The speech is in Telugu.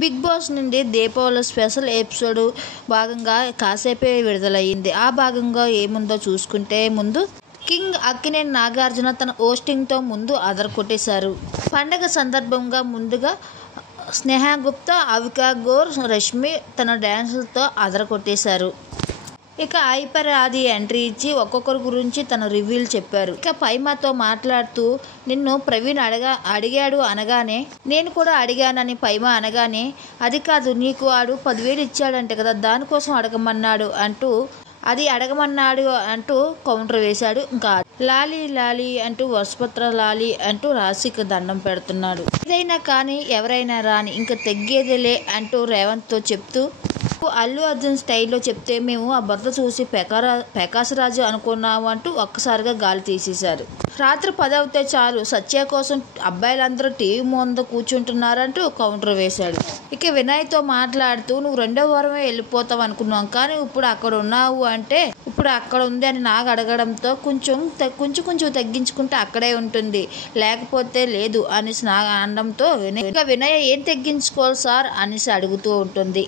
బిగ్ బాస్ నుండి దీపావళి స్పెషల్ ఎపిసోడ్ భాగంగా కాసేపే విడుదలయ్యింది. ఆ భాగంగా ఏముందో చూసుకుంటే ముందు కింగ్ అక్కినేని నాగార్జున తన హోస్టింగ్తో ముందు అదరకొట్టేశారు. పండగ సందర్భంగా ముందుగా స్నేహా గుప్తా, అవికా ఘోర్, రష్మి తన డ్యాన్సులతో అదరకొట్టేశారు. ఇక హైపర్ ఆది ఎంట్రీ ఇచ్చి ఒక్కొక్కరి గురించి తన రివ్యూలు చెప్పారు. ఇక పైమాతో మాట్లాడుతూ నిన్ను ప్రవీణ్ అడిగాడు అనగానే నేను కూడా అడిగానని పైమా అనగానే అది కాదు నీకు ఆడు 10,000 ఇచ్చాడంట కదా దానికోసం అడగమన్నాడు అంటూ అది అడగమన్నాడు అంటూ కౌంటర్ వేశాడు. ఇంకా లాలీ లాలీ అంటూ వసుపత్ర లాలీ అంటూ రాశికి దండం పెడుతున్నాడు. ఏదైనా కానీ ఎవరైనా రాని ఇంకా తెగ్గేదిలే అంటూ రేవంత్తో చెప్తూ అల్లు అర్జున్ స్టైల్లో చెప్తే మేము ఆ భర్త చూసి ప్రకాశరాజు అనుకున్నాము అంటూ ఒక్కసారిగా గాలి తీసేశారు. రాత్రి 10 అవుతే చాలు సత్య కోసం అబ్బాయిలందరూ టీవీ ముందు కూర్చుంటున్నారంటూ కౌంటర్ వేశాడు. ఇక వినయ్తో మాట్లాడుతూ నువ్వు 2వ వారమే వెళ్ళిపోతావు అనుకున్నాం కానీ ఇప్పుడు అక్కడ ఉన్నావు అంటే ఇప్పుడు అక్కడ ఉంది అని నాకు అడగడంతో కొంచెం తగ్గించుకుంటే అక్కడే ఉంటుంది లేకపోతే లేదు అనేసి నా అనడంతో వినయ్ ఏం తగ్గించుకోవాలి సార్ అనేసి అడుగుతూ ఉంటుంది.